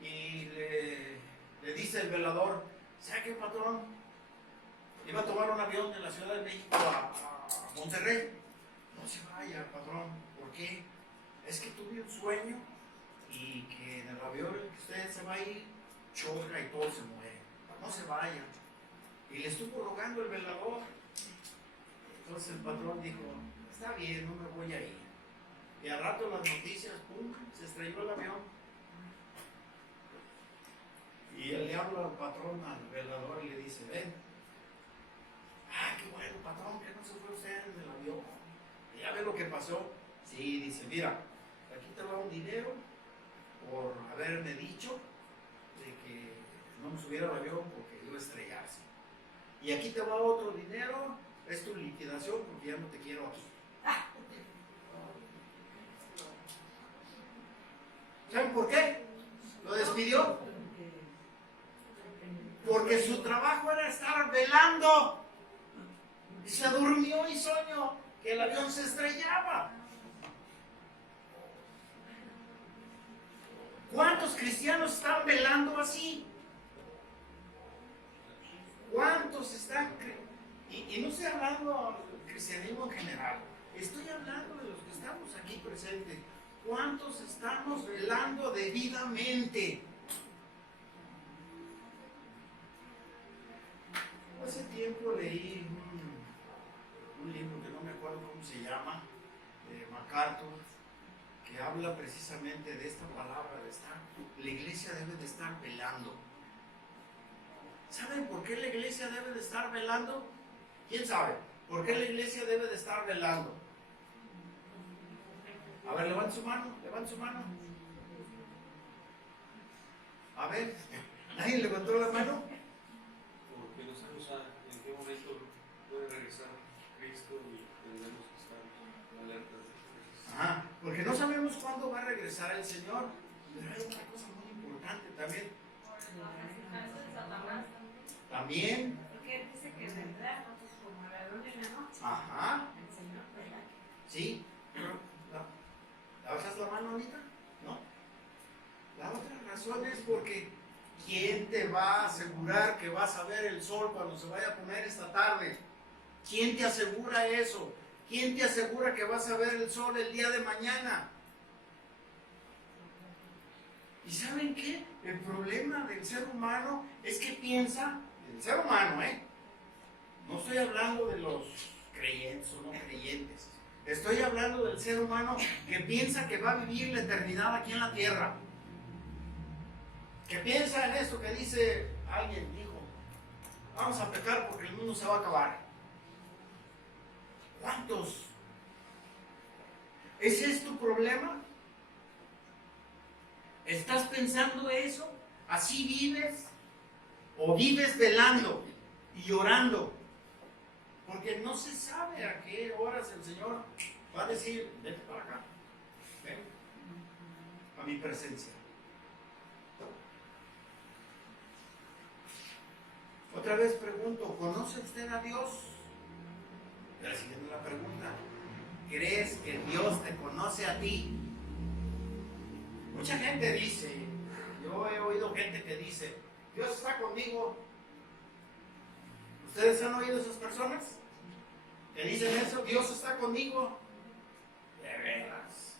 le dice el velador, ¿sabe qué, patrón? Iba a tomar un avión de la Ciudad de México a Monterrey. No se vaya, patrón. ¿Por qué? Es que tuve un sueño y que en el avión en que usted se va a ir, choca y todo se muere. No se vaya. Y le estuvo rogando el velador. Entonces el patrón dijo, está bien, no me voy a ir. Y al rato las noticias, pum, se estrelló el avión. Y él le habla al patrón, al velador, y le dice, ven. Ah, qué bueno, patrón, que no se fue usted en el avión. Y ya ve lo que pasó. Sí, dice, mira, aquí te va un dinero por haberme dicho de que no me subiera al avión porque iba a estrellarse. Y aquí te va otro dinero, es tu liquidación porque ya no te quiero aquí. ¿Saben por qué? Lo despidió. Porque su trabajo era estar velando. Y se durmió y soñó que el avión se estrellaba. ¿Cuántos cristianos están velando así? ¿Cuántos están? Y no estoy hablando del cristianismo en general. Estoy hablando de los que estamos aquí presentes. ¿Cuántos estamos velando debidamente? Hace tiempo leí un libro que no me acuerdo cómo se llama, de MacArthur, que habla precisamente de esta palabra, de estar. La iglesia debe de estar velando. ¿Saben por qué la iglesia debe de estar velando? ¿Quién sabe? ¿Por qué la iglesia debe de estar velando? A ver, levante su mano, levante su mano. A ver, ¿nadie levantó la mano? Porque no sabemos en qué momento puede regresar Cristo y tendremos que estar alertas. Ajá, porque no sabemos cuándo va a regresar el Señor. Pero hay otra cosa muy importante también. También. Porque dice que vendrá como ladrón en la noche. Ajá. El Señor, ¿verdad? Sí. ¿La bajas la mano ahorita? No. La otra razón es porque ¿quién te va a asegurar que vas a ver el sol cuando se vaya a poner esta tarde? ¿Quién te asegura eso? ¿Quién te asegura que vas a ver el sol el día de mañana? ¿Y saben qué? El problema del ser humano es que piensa, el ser humano, no estoy hablando de los creyentes o no creyentes, estoy hablando del ser humano que piensa que va a vivir la eternidad aquí en la tierra. Que piensa en esto que dice alguien, dijo, vamos a pecar porque el mundo se va a acabar. ¿Cuántos? ¿Ese es tu problema? ¿Estás pensando eso? ¿Así vives? ¿O vives velando y orando? Porque no se sabe a qué horas el Señor va a decir, vete para acá, ven a mi presencia. Otra vez pregunto, ¿conoce usted a Dios? La siguiente la pregunta, ¿crees que Dios te conoce a ti? Mucha gente dice, yo he oído gente que dice, Dios está conmigo. ¿Ustedes han oído esas personas? Que dicen eso, Dios está conmigo. De veras.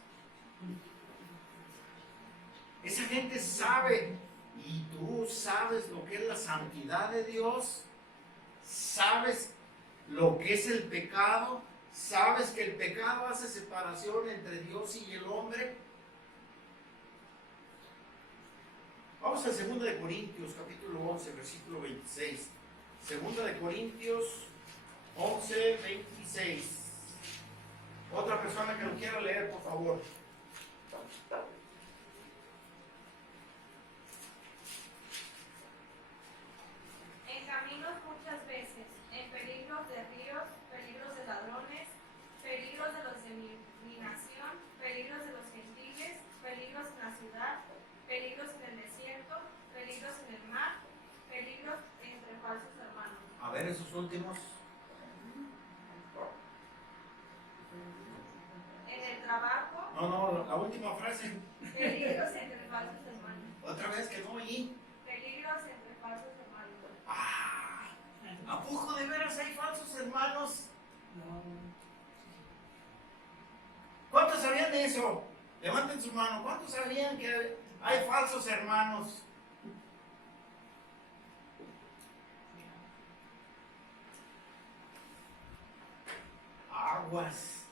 Esa gente sabe, y tú sabes lo que es la santidad de Dios, sabes lo que es el pecado, sabes que el pecado hace separación entre Dios y el hombre. Vamos a 2 de Corintios, capítulo 11, versículo 26. 2 de Corintios 11, 26. Otra persona que lo quiera leer, por favor. En caminos últimos. En el trabajo, No, la última frase. peligros entre falsos hermanos. Otra vez que no oí. Peligros entre falsos hermanos. Ah, ¿a poco de veras hay falsos hermanos? ¿Cuántos sabían de eso? Levanten su mano. ¿Cuántos sabían que hay falsos hermanos? Aguas.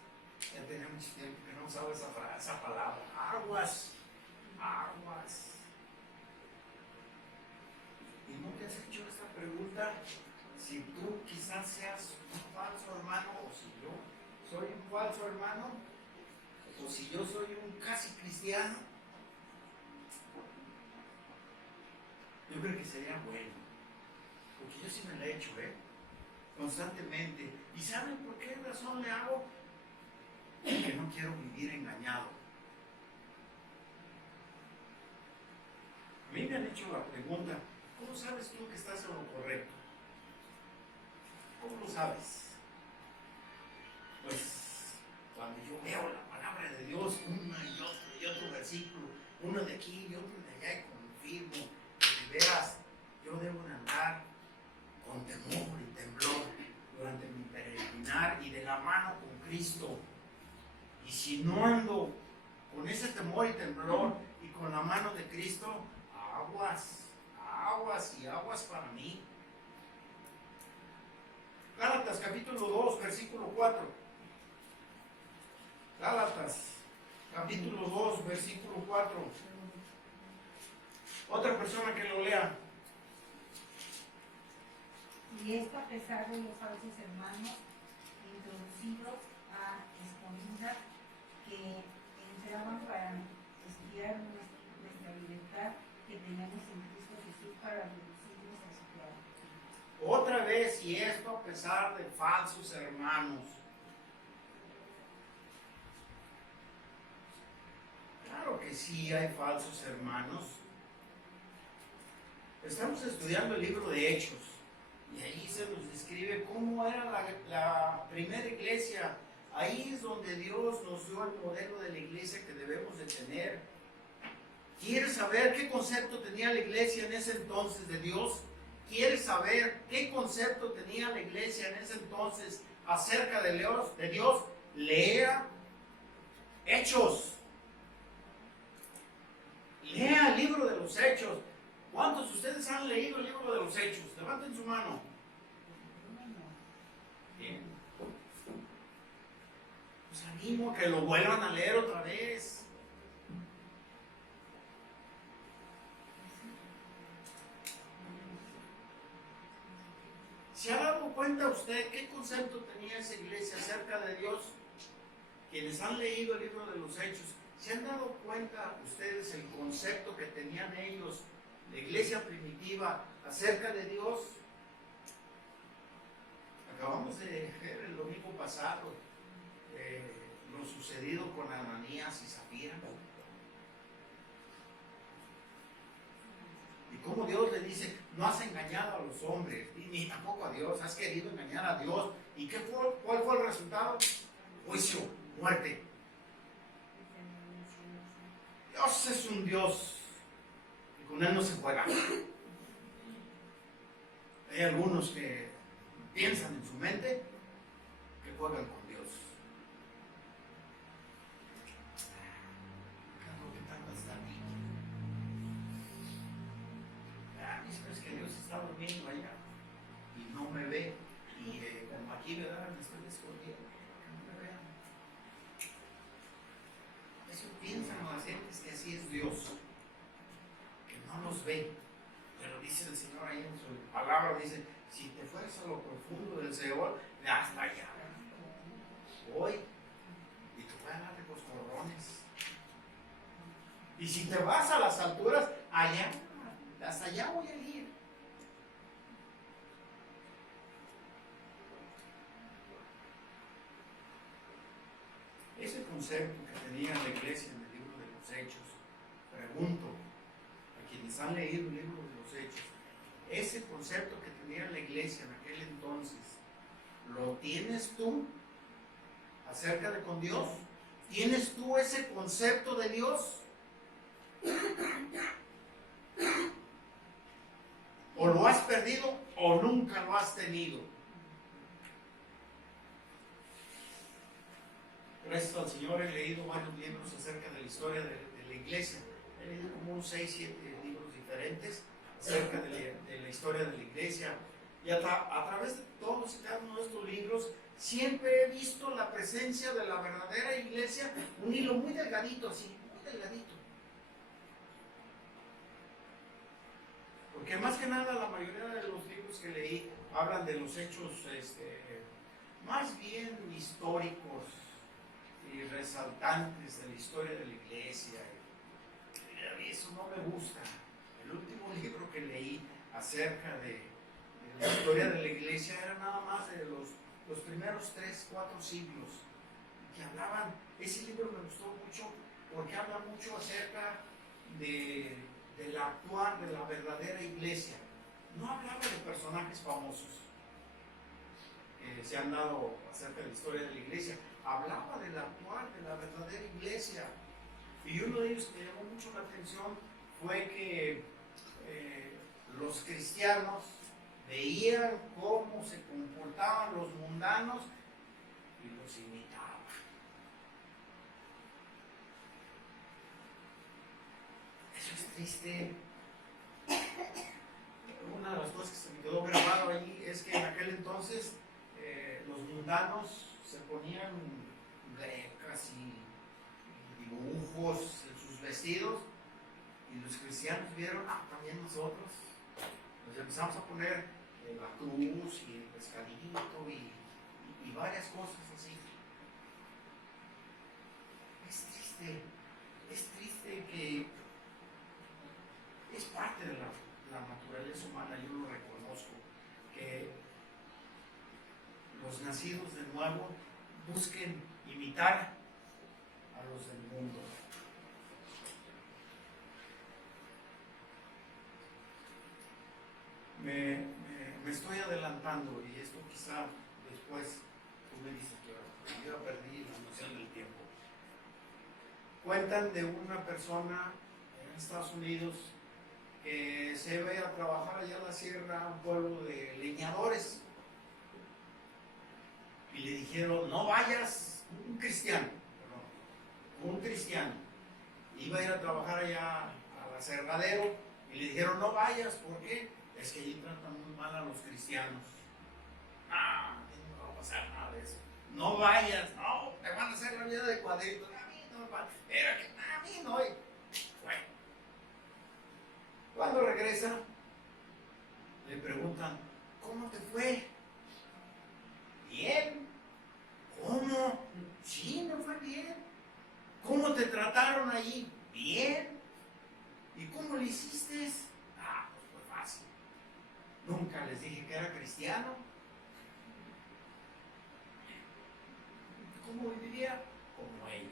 Ya tenía mucho tiempo que no usaba esa palabra. Aguas. Aguas. ¿Y no te has hecho esta pregunta? Si tú quizás seas un falso hermano, o si yo soy un falso hermano, o si yo soy un casi cristiano, yo creo que sería bueno. Porque yo sí me la he hecho, constantemente. ¿Y saben por qué razón le hago? Porque no quiero vivir engañado. A mí me han hecho la pregunta, ¿cómo sabes tú que estás en lo correcto? ¿Cómo lo sabes? Pues cuando yo veo la palabra de Dios, uno y otro versículo, uno de aquí y otro de allá, y confirmo que de veras yo debo de andar con temor y temblor durante mi peregrinar y de la mano con Cristo. Y si no ando con ese temor y temblor y con la mano de Cristo, aguas, aguas y aguas para mí. Gálatas capítulo 2, versículo 4. Gálatas capítulo 2, versículo 4. Otra persona que lo lea. Y esto a pesar de los falsos hermanos introducidos a escondidas que entraban para espiar nuestra libertad que tenemos en Cristo Jesús para reducirnos a su clave. Otra vez, y esto a pesar de falsos hermanos. Claro que sí hay falsos hermanos. Estamos estudiando el libro de Hechos y ahí se nos describe cómo era la primera iglesia. Ahí es donde Dios nos dio el modelo de la iglesia que debemos de tener. ¿Quieres saber qué concepto tenía la iglesia en ese entonces de Dios? ¿Quieres saber qué concepto tenía la iglesia en ese entonces acerca de Dios? Lea Hechos. Lea el libro de los Hechos. ¿Cuántos de ustedes han leído el libro de los Hechos? Levanten su mano. Bien. Pues animo a que lo vuelvan a leer otra vez. ¿Se ha dado cuenta usted qué concepto tenía esa iglesia acerca de Dios? Quienes han leído el libro de los Hechos, ¿se han dado cuenta ustedes el concepto que tenían ellos, la iglesia primitiva, acerca de Dios? Acabamos de ver el domingo pasado lo sucedido con Ananías y Zafira. Y cómo Dios le dice, no has engañado a los hombres, ni tampoco a Dios, has querido engañar a Dios. ¿Y cuál fue el resultado? Juicio, muerte. Dios es un Dios y con Él no se juega. Hay algunos que piensan en su mente que juegan con Dios. ¿Qué tanto está aquí? Es que Dios está durmiendo allá y no me ve. Y como aquí, ¿verdad? Me estoy escondiendo. Que no me vean. Eso piensan las gentes que así es Dios, que no nos ve. Pero dice el Señor ahí en su palabra, dice, si te fueras a lo profundo del Seol, hasta allá voy y te voy a dar de coscorrones. Y si te vas a las alturas, allá, hasta allá voy a ir. Ese concepto que tenía la iglesia en el libro de los Hechos, pregunto a quienes han leído el libro de los Hechos, ese concepto que tenía la iglesia en aquel entonces, ¿lo tienes tú acerca de con Dios? ¿Tienes tú ese concepto de Dios? ¿O lo has perdido o nunca lo has tenido? Gracias al Señor he leído varios libros acerca de la historia de la iglesia. He leído como unos 6, 7 libros diferentes acerca de la historia de la iglesia. Y a través de todos y cada uno de estos libros siempre he visto la presencia de la verdadera iglesia, un hilo muy delgadito, así, muy delgadito. Porque más que nada la mayoría de los libros que leí hablan de los hechos más bien históricos y resaltantes de la historia de la iglesia. Y a mí eso no me gusta. El último libro que leí acerca de la historia de la iglesia era nada más de los primeros 3, 4 siglos que hablaban. Ese libro me gustó mucho porque habla mucho acerca del actuar de la verdadera iglesia. No hablaba de personajes famosos que se han dado acerca de la historia de la iglesia, hablaba del actuar de la verdadera iglesia. Y uno de ellos que me llamó mucho la atención fue que los cristianos veían cómo se comportaban los mundanos y los imitaban. Eso es triste. Una de las cosas que se me quedó grabado ahí es que en aquel entonces los mundanos se ponían grecas y dibujos en sus vestidos, y los cristianos vieron, también nosotros nos empezamos a poner la cruz y el pescadito y varias cosas así. Es triste que es parte de la naturaleza humana, yo lo reconozco, que los nacidos de nuevo busquen imitar a los del mundo. Me estoy adelantando, y esto quizá después tú me dices que yo perdí la noción del tiempo. Cuentan de una persona en Estados Unidos que se iba a ir a trabajar allá a la sierra, a un pueblo de leñadores, y le dijeron, no vayas, un cristiano, iba a ir a trabajar allá al aserradero, y le dijeron, no vayas, ¿por qué? Es que allí tratan muy mal a los cristianos. No va a pasar nada de eso. No vayas, no, te van a hacer la vida de cuadritos. A mí no me va, pero que a mí no. Bueno, cuando regresa, le preguntan, ¿cómo te fue? Bien. ¿Cómo? Sí, me fue bien. ¿Cómo te trataron allí? Bien. ¿Y cómo le hiciste? Pues fue fácil. Nunca les dije que era cristiano. ¿Cómo viviría? Como ellos.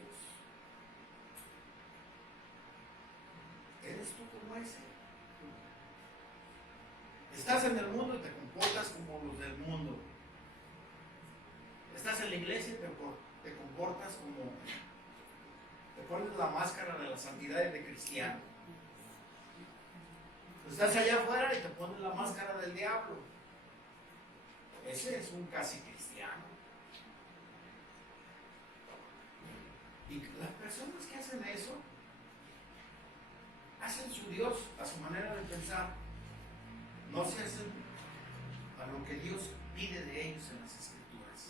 ¿Eres tú como ese? Estás en el mundo y te comportas como los del mundo. Estás en la iglesia y te comportas como... Te pones la máscara de la santidad y de cristiano. Estás allá afuera y te pones la máscara del diablo. Ese es un casi cristiano. Y las personas que hacen eso, hacen su Dios a su manera de pensar. No se hacen a lo que Dios pide de ellos en las Escrituras.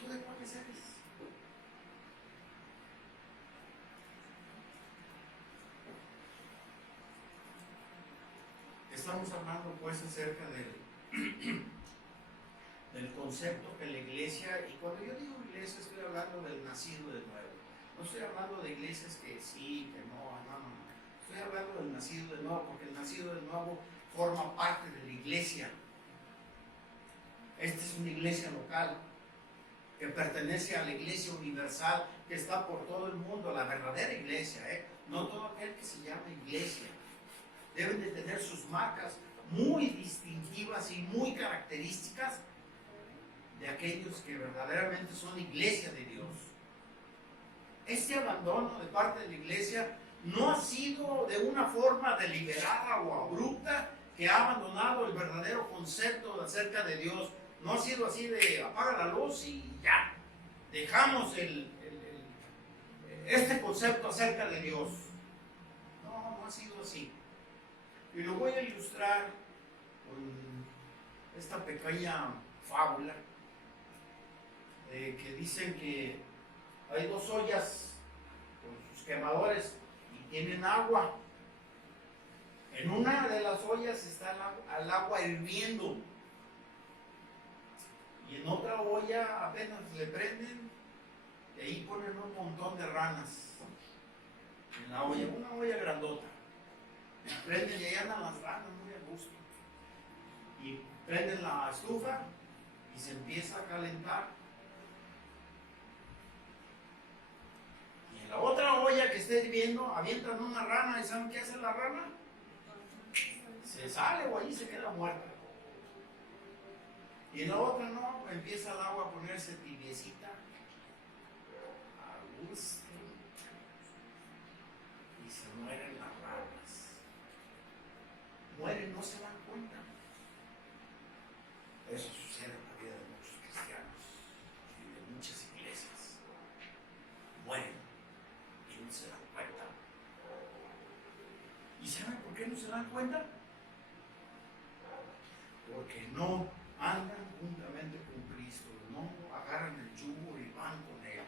¿Tú de cuáles eres? Estamos hablando pues acerca del concepto que la iglesia, y cuando yo digo iglesia estoy hablando del nacido de nuevo. No estoy hablando de iglesias que sí, que no. Estoy hablando del nacido de nuevo, porque el nacido de nuevo forma parte de la iglesia. Esta es una iglesia local que pertenece a la iglesia universal que está por todo el mundo, la verdadera iglesia, no todo aquel que se llama iglesia. Deben de tener sus marcas muy distintivas y muy características de aquellos que verdaderamente son iglesia de Dios. Este abandono de parte de la iglesia no ha sido de una forma deliberada o abrupta que ha abandonado el verdadero concepto acerca de Dios. No ha sido así de apaga la luz y ya, dejamos este concepto acerca de Dios. No, no ha sido así. Y lo voy a ilustrar con esta pequeña fábula que dicen que hay dos ollas con sus quemadores y tienen agua. En una de las ollas está el agua hirviendo y en otra olla apenas le prenden y ahí ponen un montón de ranas en la olla, una olla grandota. Prenden y ahí andan las ranas muy a gusto. Y prenden la estufa y se empieza a calentar. Y en la otra olla que esté hirviendo, avientan una rana y ¿saben qué hace la rana? Se sale o allí se queda muerta. Y en la otra no, empieza el agua a ponerse tibiecita, a gusto, y se mueren las ranas. Mueren, no se dan cuenta. Eso sucede en la vida de muchos cristianos y de muchas iglesias. Mueren y no se dan cuenta. ¿Y saben por qué no se dan cuenta? Porque no andan juntamente con Cristo, no agarran el yugo y van con Él,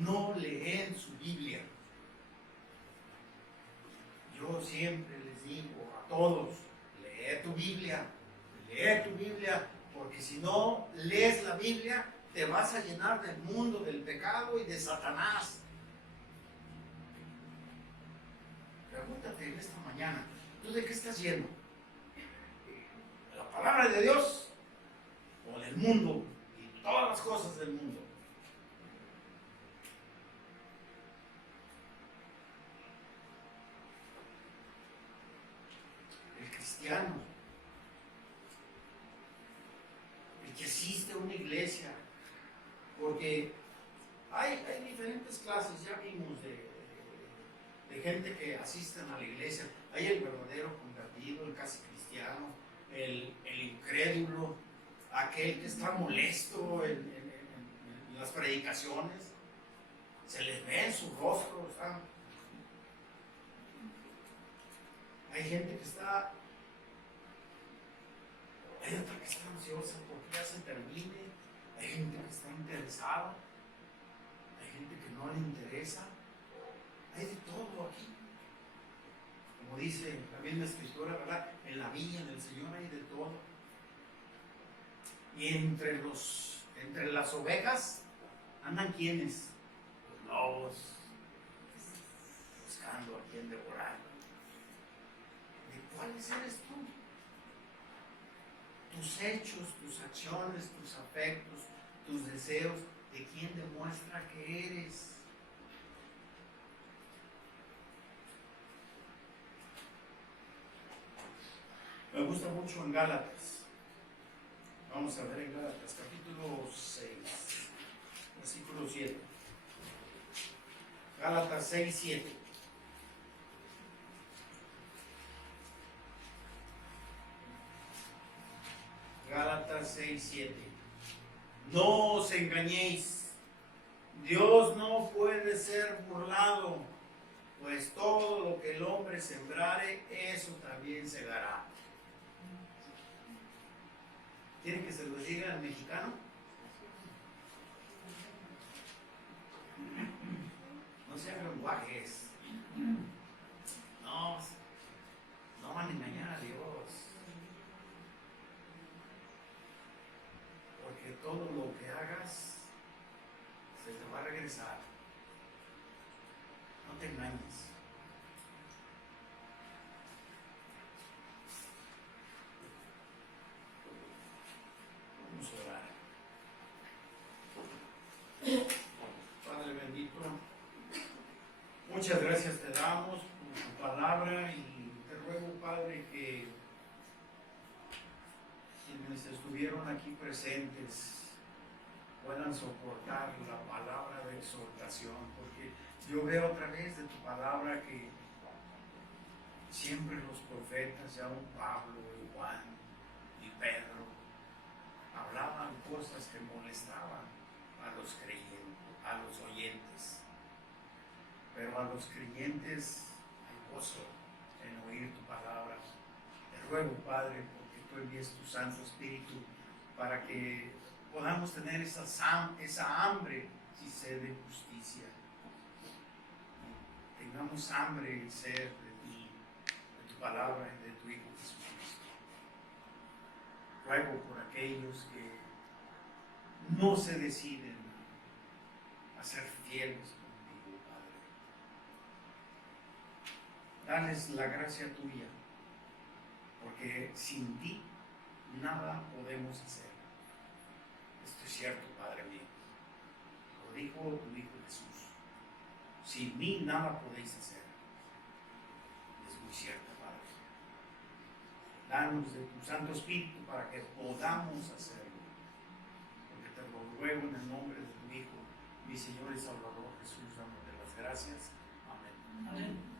no leen su Biblia. Yo siempre les digo a todos, lee tu Biblia, porque si no lees la Biblia, te vas a llenar del mundo, del pecado y de Satanás. Pregúntate en esta mañana, ¿tú de qué estás lleno? ¿De la palabra de Dios o del mundo y todas las cosas del mundo? El cristiano, el que asiste a una iglesia, porque hay diferentes clases, ya vimos de gente que asisten a la iglesia. Hay el verdadero convertido, el casi cristiano, el incrédulo, aquel que está molesto en las predicaciones, se les ve en su rostro, ¿saben? Hay gente que está, hay otra que está ansiosa porque ya se termine, hay gente que está interesada, hay gente que no le interesa, hay de todo aquí. Como dice también la escritura, ¿verdad? En la viña del Señor hay de todo. Y entre las ovejas andan ¿quiénes? Los lobos, buscando a quien devorar. ¿De cuáles eres tú? Tus hechos, tus acciones, tus afectos, tus deseos, ¿de quién demuestra que eres? Me gusta mucho en Gálatas. Vamos a ver en Gálatas, capítulo 6, versículo 7. Gálatas 6, 7. Gálatas 6, 7. No os engañéis, Dios no puede ser burlado, pues todo lo que el hombre sembrare, eso también segará. ¿Quieren que se lo diga al mexicano? No sean lenguajes. No van a engañar a Dios. Porque todo lo que hagas se te va a regresar. No te engañes. Vamos a orar. Padre bendito, muchas Muchas gracias te damos por tu palabra y te ruego, Padre, que quienes estuvieron aquí presentes puedan soportar la palabra de exhortación, porque yo veo a través de tu palabra que siempre los profetas, ya un Pablo y Juan y Pedro, hablaban cosas que molestaban a los creyentes, a los oyentes. Pero a los creyentes hay gozo en oír tu palabra. Te ruego, Padre, porque tú envíes tu Santo Espíritu para que podamos tener esa hambre y sed de justicia. Tengamos hambre y sed de ti, de tu palabra y de tu Hijo Jesucristo. Ruego por aquellos que no se deciden a ser fieles contigo, Padre. Dales la gracia tuya, porque sin ti nada podemos hacer. Esto es cierto, Padre mío. Lo dijo tu Hijo Jesús. Sin mí nada podéis hacer. Es muy cierto, Padre. Danos de tu Santo Espíritu para que podamos hacerlo. Porque te lo ruego en el nombre de tu Hijo, mi Señor y Salvador Jesús, dándote las gracias. Amén. Amén.